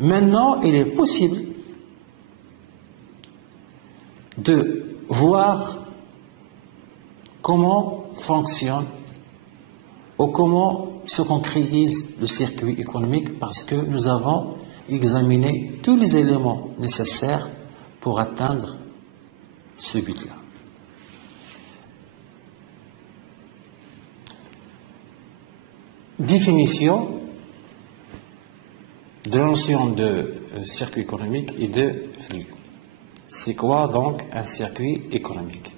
Maintenant, il est possible de voir comment fonctionne ou comment se concrétise le circuit économique parce que nous avons examiné tous les éléments nécessaires pour atteindre ce but-là. Définition de la notion de circuit économique et de flux. C'est quoi donc un circuit économique?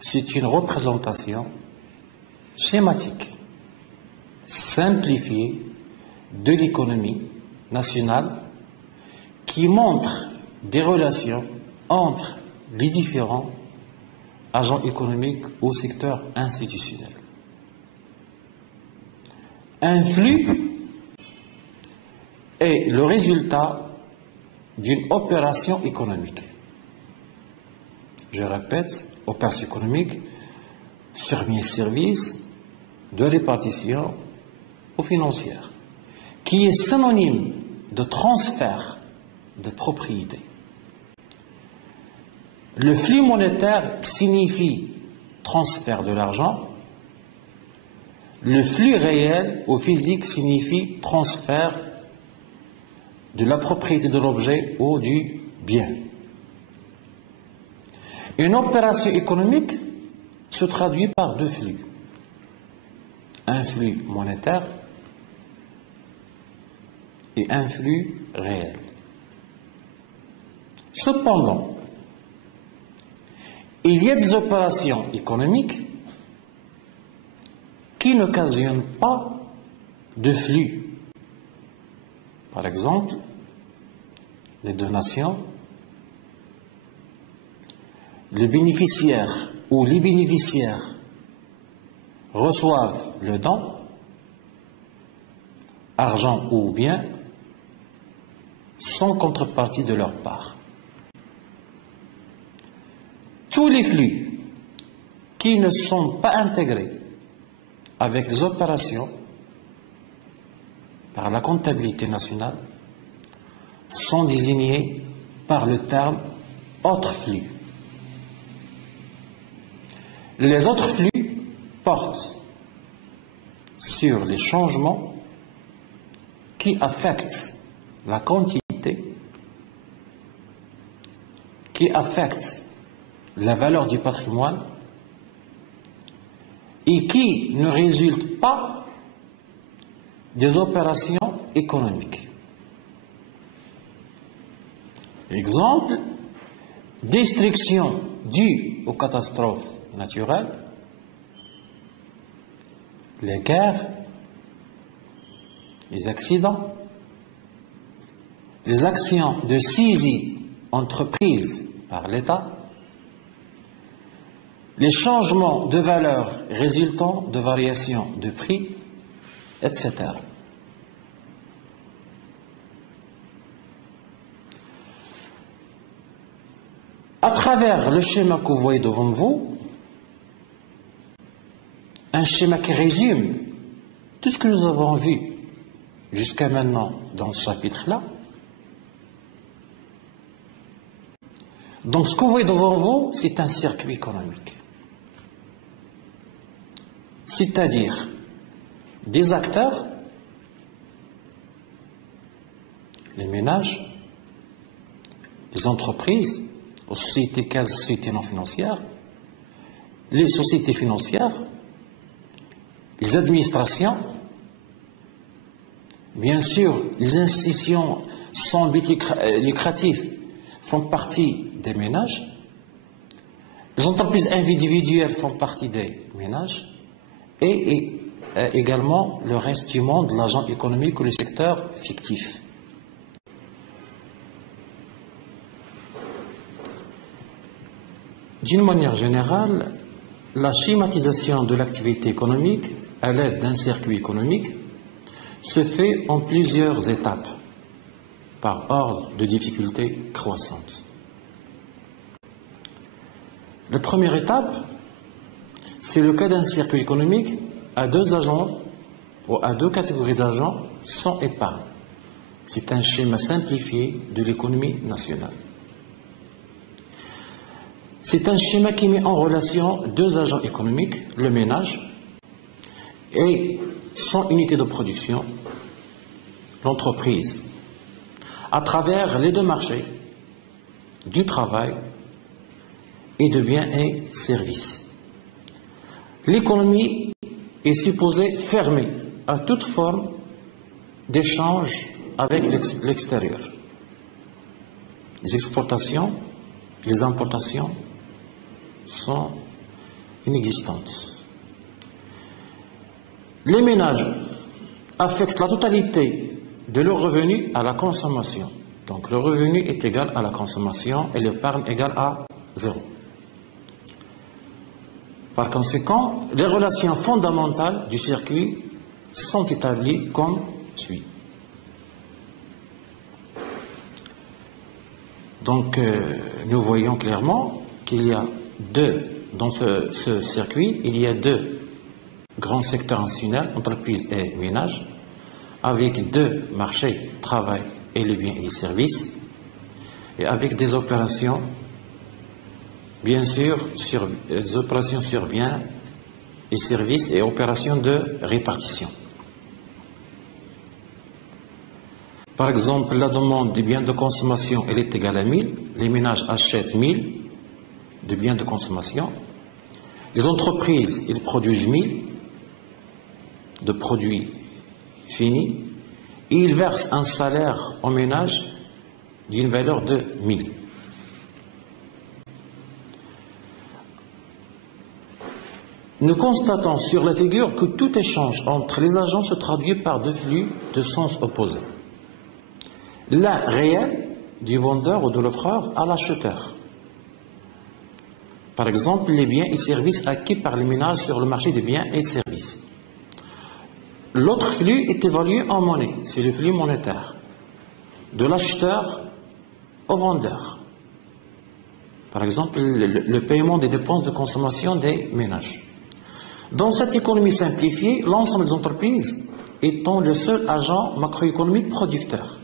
C'est une représentation schématique, simplifiée de l'économie nationale qui montre des relations entre les différents agents économiques au secteur institutionnel. Un flux est le résultat d'une opération économique. Je répète, opération économique sur mes services de répartition ou financière, qui est synonyme de transfert de propriété. Le flux monétaire signifie transfert de l'argent. Le flux réel ou physique signifie transfert de la propriété de l'objet ou du bien. Une opération économique se traduit par deux flux. Un flux monétaire et un flux réel. Cependant, il y a des opérations économiques qui n'occasionnent pas de flux. Par exemple, les donations, le bénéficiaire ou les bénéficiaires reçoivent le don, argent ou bien, sans contrepartie de leur part. Tous les flux qui ne sont pas intégrés avec les opérations par la comptabilité nationale sont désignés par le terme autres flux. Les autres flux portent sur les changements qui affectent la quantité, qui affectent la valeur du patrimoine et qui ne résultent pas des opérations économiques. Exemple, destruction due aux catastrophes naturelles, les guerres, les accidents, les actions de saisie entreprises par l'État, les changements de valeur résultant de variations de prix, etc. À travers le schéma que vous voyez devant vous, un schéma qui résume tout ce que nous avons vu jusqu'à maintenant dans ce chapitre-là. Donc ce que vous voyez devant vous, c'est un circuit économique. C'est-à-dire des acteurs, les ménages, les entreprises, les sociétés quasi sociétés non financières, les sociétés financières, les administrations, bien sûr, les institutions sans but lucratif font partie des ménages, les entreprises individuelles font partie des ménages, et également le reste du monde, l'agent économique ou le secteur fictif. D'une manière générale, la schématisation de l'activité économique à l'aide d'un circuit économique se fait en plusieurs étapes, par ordre de difficulté croissante. La première étape, c'est le cas d'un circuit économique à deux agents ou à deux catégories d'agents sans épargne. C'est un schéma simplifié de l'économie nationale. C'est un schéma qui met en relation deux agents économiques, le ménage et son unité de production, l'entreprise, à travers les deux marchés du travail et de biens et services. L'économie est supposée fermer à toute forme d'échange avec l'extérieur. Les exportations, les importations sont inexistantes. Les ménages affectent la totalité de leurs revenus à la consommation. Donc le revenu est égal à la consommation et l'épargne égale à zéro. Par conséquent, les relations fondamentales du circuit sont établies comme suit. Donc, nous voyons clairement qu'il y a dans ce circuit, il y a deux grands secteurs institutionnels, entreprises et ménages, avec deux marchés, travail et les biens et les services, et avec des opérations, bien sûr, des opérations sur biens et services et opérations de répartition. Par exemple, la demande des biens de consommation, elle est égale à 1000. Les ménages achètent 1000 de biens de consommation. Les entreprises, ils produisent 1000 de produits finis. Et ils versent un salaire au ménage d'une valeur de 1000. Nous constatons sur la figure que tout échange entre les agents se traduit par deux flux de sens opposés. L'un réel du vendeur ou de l'offreur à l'acheteur. Par exemple, les biens et services acquis par les ménages sur le marché des biens et services. L'autre flux est évalué en monnaie, c'est le flux monétaire, de l'acheteur au vendeur. Par exemple, le paiement des dépenses de consommation des ménages. Dans cette économie simplifiée, l'ensemble des entreprises étant le seul agent macroéconomique producteur.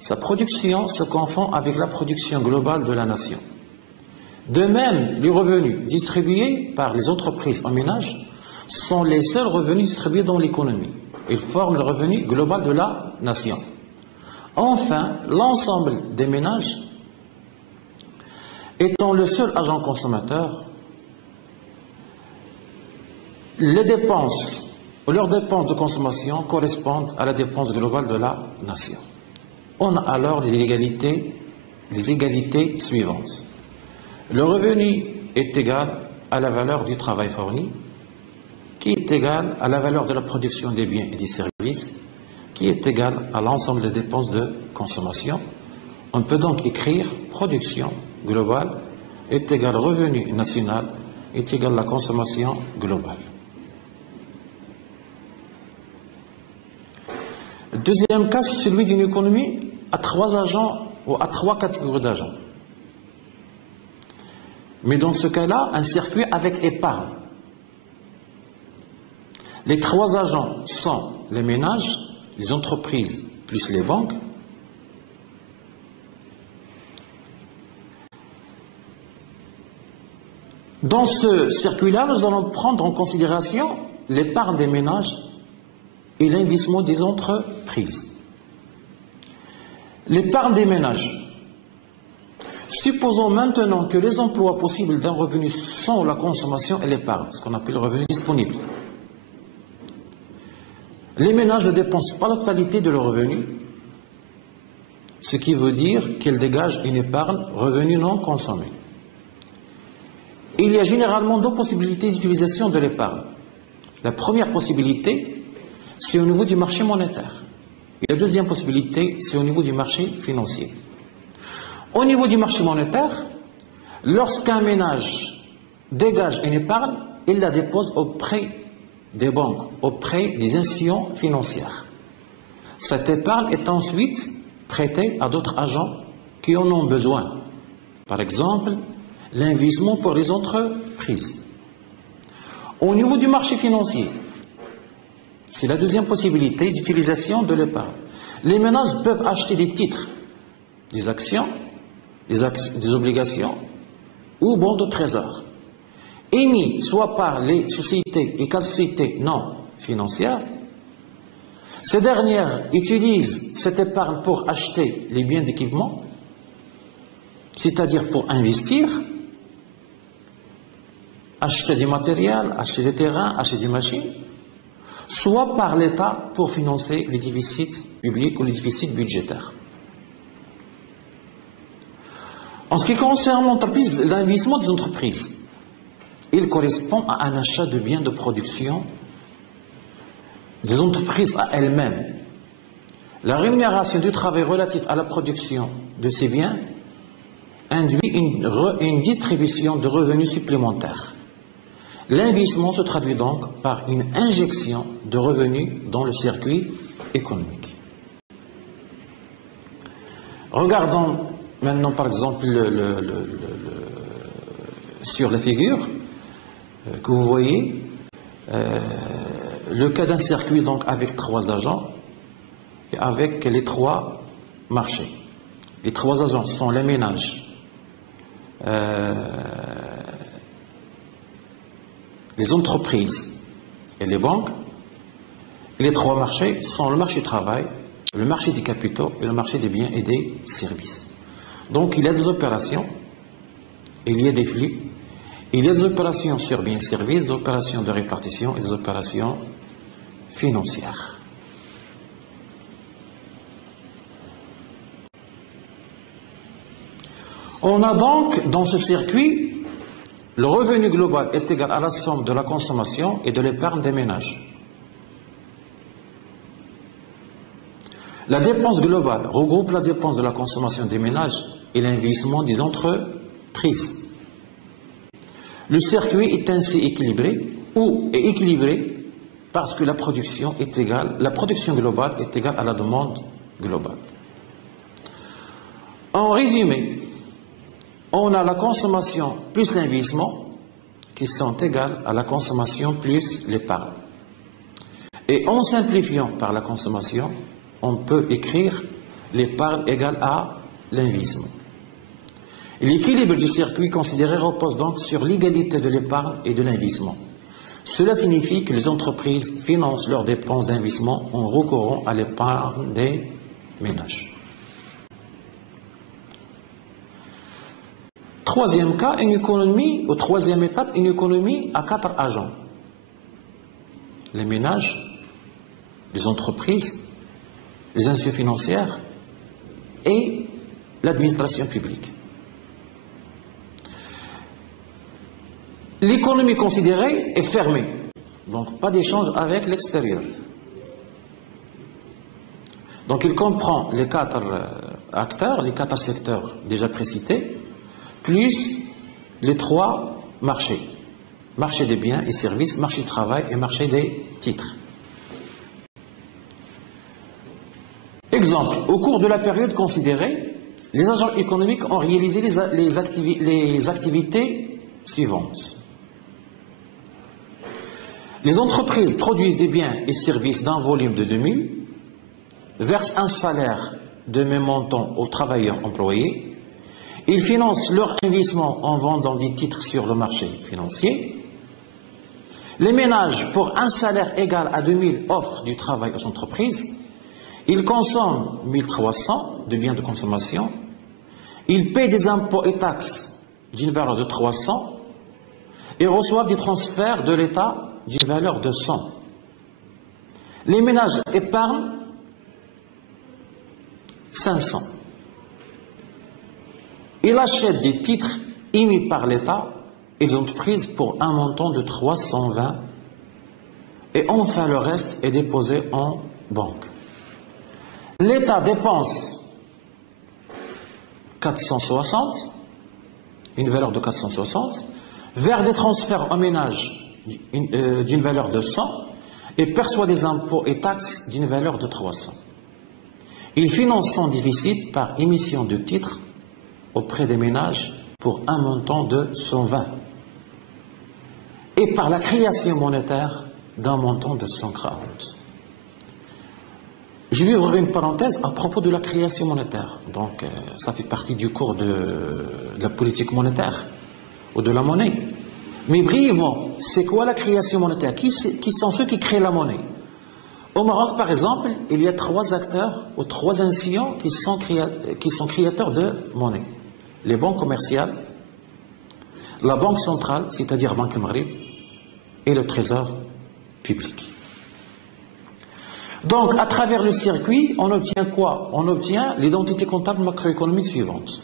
Sa production se confond avec la production globale de la nation. De même, les revenus distribués par les entreprises aux ménages sont les seuls revenus distribués dans l'économie. Ils forment le revenu global de la nation. Enfin, l'ensemble des ménages étant le seul agent consommateur, les dépenses ou leurs dépenses de consommation correspondent à la dépense globale de la nation. On a alors les égalités suivantes. Le revenu est égal à la valeur du travail fourni, qui est égal à la valeur de la production des biens et des services, qui est égal à l'ensemble des dépenses de consommation. On peut donc écrire production globale est égal revenu national est égal à la consommation globale. Le deuxième cas, c'est celui d'une économie à trois agents ou à trois catégories d'agents. Mais dans ce cas-là, un circuit avec épargne. Les trois agents sont les ménages, les entreprises plus les banques. Dans ce circuit-là, nous allons prendre en considération l'épargne des ménages et l'investissement des entreprises. L'épargne des ménages. Supposons maintenant que les emplois possibles d'un revenu sont la consommation et l'épargne, ce qu'on appelle le revenu disponible. Les ménages ne dépensent pas la totalité de leur revenu, ce qui veut dire qu'ils dégagent une épargne revenu non consommé. Il y a généralement deux possibilités d'utilisation de l'épargne. La première possibilité, c'est au niveau du marché monétaire. Et la deuxième possibilité, c'est au niveau du marché financier. Au niveau du marché monétaire, lorsqu'un ménage dégage une épargne, il la dépose auprès des banques, auprès des institutions financières. Cette épargne est ensuite prêtée à d'autres agents qui en ont besoin. Par exemple, l'investissement pour les entreprises. Au niveau du marché financier, c'est la deuxième possibilité d'utilisation de l'épargne. Les ménages peuvent acheter des titres, des actions, des obligations ou bons de trésor, émis soit par les sociétés et sociétés non financières. Ces dernières utilisent cette épargne pour acheter les biens d'équipement, c'est-à-dire pour investir, acheter du matériel, acheter des terrains, acheter des machines, soit par l'État pour financer les déficits publics ou les déficits budgétaires. En ce qui concerne l'entreprise, l'investissement des entreprises, il correspond à un achat de biens de production des entreprises à elles-mêmes. La rémunération du travail relatif à la production de ces biens induit une distribution de revenus supplémentaires. L'investissement se traduit donc par une injection de revenus dans le circuit économique. Regardons maintenant par exemple sur la figure que vous voyez, le cas d'un circuit donc avec 3 agents et avec les 3 marchés. Les 3 agents sont les ménages, les entreprises et les banques. Et les 3 marchés sont le marché du travail, le marché des capitaux et le marché des biens et des services. Donc il y a des opérations, il y a des flux, il y a des opérations sur biens et services, des opérations de répartition et des opérations financières. On a donc dans ce circuit, le revenu global est égal à la somme de la consommation et de l'épargne des ménages. La dépense globale regroupe la dépense de la consommation des ménages et l'investissement des entreprises. Le circuit est ainsi équilibré ou est équilibré parce que la production globale est égale à la demande globale. En résumé, on a la consommation plus l'investissement qui sont égales à la consommation plus l'épargne. Et en simplifiant par la consommation, on peut écrire l'épargne égale à l'investissement. L'équilibre du circuit considéré repose donc sur l'égalité de l'épargne et de l'investissement. Cela signifie que les entreprises financent leurs dépenses d'investissement en recourant à l'épargne des ménages. Troisième cas, une économie, ou troisième étape, une économie à 4 agents. Les ménages, les entreprises, les institutions financières et l'administration publique. L'économie considérée est fermée, donc pas d'échange avec l'extérieur. Donc il comprend les 4 acteurs, les 4 secteurs déjà précités, plus les 3 marchés. Marché des biens et services, marché du travail et marché des titres. Exemple, au cours de la période considérée, les agents économiques ont réalisé les activités suivantes. Les entreprises produisent des biens et services d'un volume de 2000, versent un salaire de même montant aux travailleurs employés, ils financent leur investissement en vendant des titres sur le marché financier, les ménages, pour un salaire égal à 2000, offrent du travail aux entreprises, ils consomment 1300 de biens de consommation, ils paient des impôts et taxes d'une valeur de 300 et reçoivent des transferts de l'État d'une valeur de 100. Les ménages épargnent 500. Ils achètent des titres émis par l'État et des entreprises pour un montant de 320. Et enfin, le reste est déposé en banque. L'État dépense 460, une valeur de 460, verse des transferts aux ménages d'une valeur de 100 et perçoit des impôts et taxes d'une valeur de 300. Il finance son déficit par émission de titres auprès des ménages pour un montant de 120 et par la création monétaire d'un montant de 140. Je vais ouvrir une parenthèse à propos de la création monétaire. Donc, ça fait partie du cours de la politique monétaire ou de la monnaie. Mais brièvement, c'est quoi la création monétaire? Qui sont ceux qui créent la monnaie? Au Maroc, par exemple, il y a 3 acteurs ou 3 institutions qui sont créateurs de monnaie. Les banques commerciales, la banque centrale, c'est-à-dire Banque Maghreb, et le trésor public. Donc, à travers le circuit, on obtient quoi? On obtient l'identité comptable macroéconomique suivante.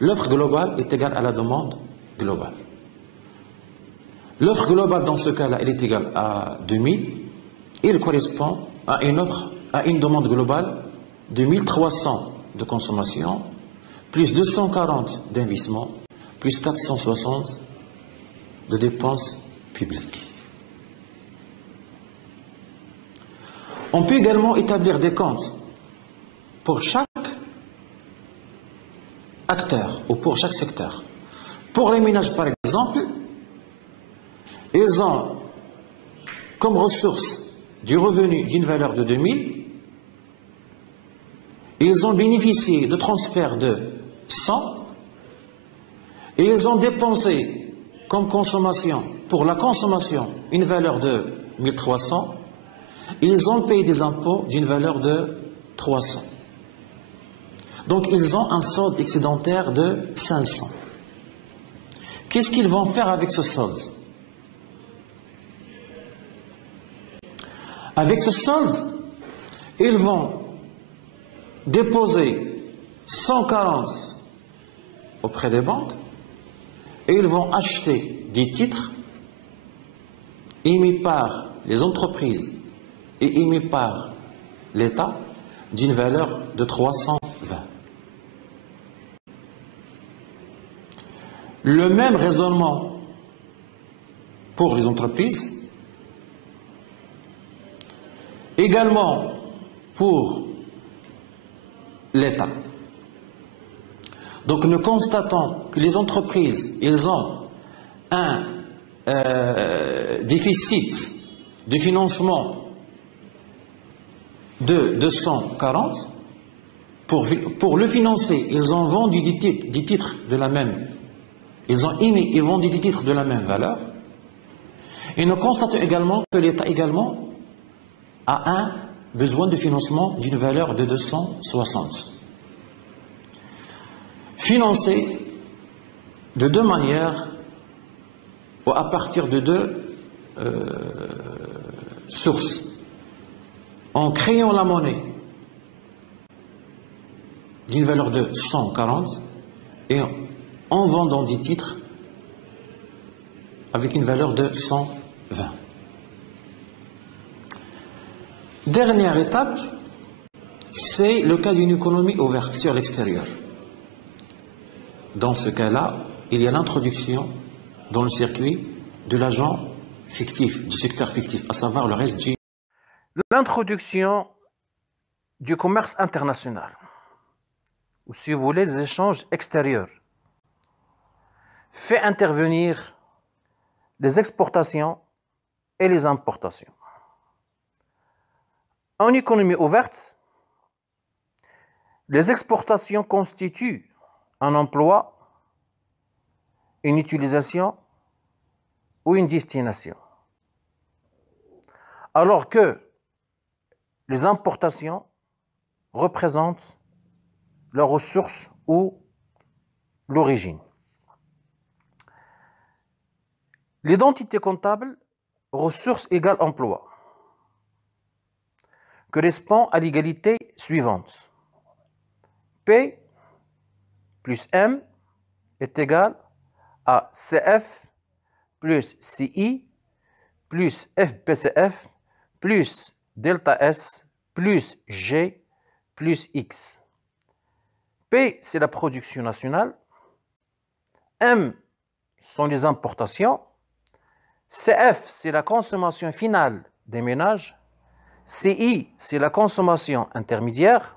L'offre globale est égale à la demande globale. L'offre globale, dans ce cas-là, elle est égale à 2000. Et il correspond à une demande globale de 1300 de consommation, plus 240 d'investissement, plus 460 de dépenses publiques. On peut également établir des comptes pour chaque acteur ou pour chaque secteur. Pour les ménages, par exemple, ils ont comme ressource du revenu d'une valeur de 2000, ils ont bénéficié de transferts de 100 et ils ont dépensé comme consommation, pour la consommation, une valeur de 1300 et ils ont payé des impôts d'une valeur de 300. Donc ils ont un solde excédentaire de 500. Qu'est-ce qu'ils vont faire avec ce solde? Avec ce solde, ils vont déposer 140 auprès des banques et ils vont acheter des titres émis par les entreprises et émis par l'État d'une valeur de 320. Le même raisonnement pour les entreprises, également pour l'État. Donc nous constatons que les entreprises, ils ont un déficit de financement de 240. Pour le financer, ils ont vendu des titres de la même. Ils ont émis et vendu des titres de la même valeur. Et nous constatons également que l'État également a un besoin de financement d'une valeur de 260. Financé de 2 manières ou à partir de 2 sources. En créant la monnaie d'une valeur de 140 et en vendant des titres avec une valeur de 120. Dernière étape, c'est le cas d'une économie ouverte sur l'extérieur. Dans ce cas-là, il y a l'introduction dans le circuit de l'agent fictif, du secteur fictif, à savoir le reste du... L'introduction du commerce international, ou si vous voulez, des échanges extérieurs, fait intervenir les exportations et les importations. En économie ouverte, les exportations constituent un emploi, une utilisation ou une destination. Alors que les importations représentent la ressource ou l'origine. L'identité comptable, ressource égale emploi, correspond à l'égalité suivante. P plus M est égal à CF plus CI plus FPCF plus delta S plus G plus X. P, c'est la production nationale. M sont les importations. CF, c'est la consommation finale des ménages. CI, c'est la consommation intermédiaire.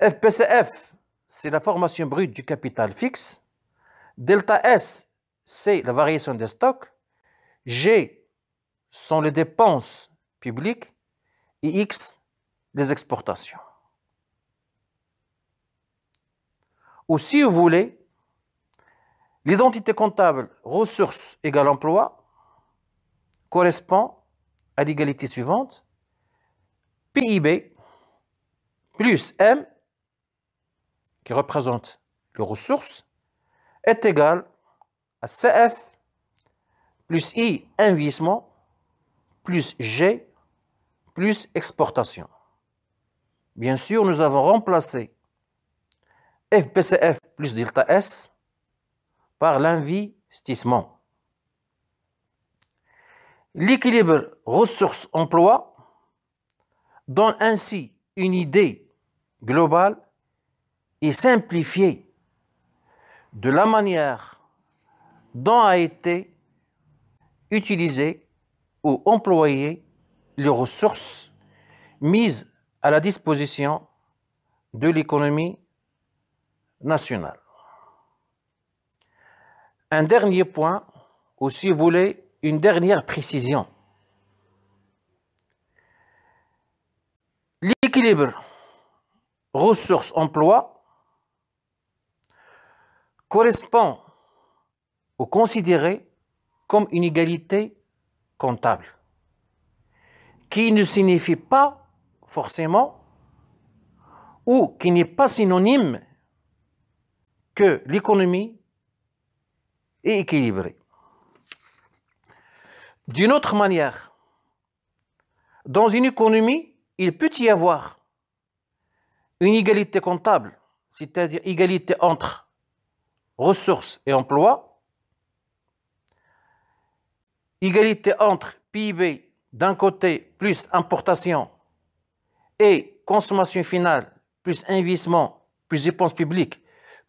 FPCF, c'est la formation brute du capital fixe. Delta S, c'est la variation des stocks. G sont les dépenses publiques. et X des exportations. Ou si vous voulez, l'identité comptable ressources égale emploi correspond à l'égalité suivante. PIB plus M, qui représente les ressources, est égal à CF plus I, investissement, plus G, plus exportation. Bien sûr, nous avons remplacé FPCF plus delta S par l'investissement. L'équilibre ressources-emploi donne ainsi une idée globale et simplifiée de la manière dont a été utilisé ou employé les ressources mises à la disposition de l'économie nationale. Un dernier point, ou si vous voulez, une dernière précision. L'équilibre ressources-emploi correspond ou considéré comme une égalité comptable, qui ne signifie pas forcément ou qui n'est pas synonyme que l'économie est équilibrée. D'une autre manière, dans une économie, il peut y avoir une égalité comptable, c'est-à-dire égalité entre ressources et emplois, égalité entre PIB d'un côté plus importation et consommation finale plus investissement plus dépenses publiques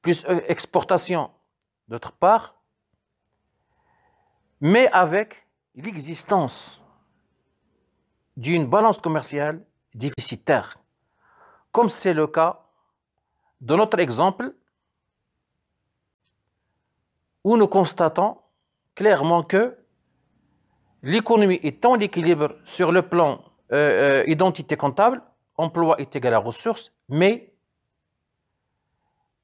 plus exportation d'autre part, mais avec l'existence d'une balance commerciale déficitaire, comme c'est le cas de notre exemple où nous constatons clairement que l'économie est en équilibre sur le plan identité comptable, emploi est égal à ressources, mais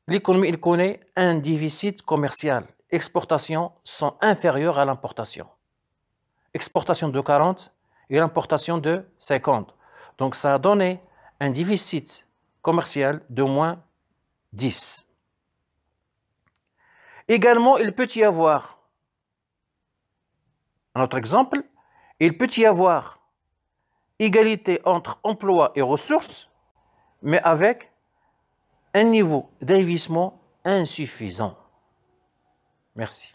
l'économie elle connaît un déficit commercial. Exportations sont inférieures à l'importation. Exportation de 40 et l'importation de 50. Donc ça a donné un déficit commercial de moins 10. Également, il peut y avoir, un autre exemple, il peut y avoir égalité entre emploi et ressources, mais avec un niveau d'investissement insuffisant. Merci.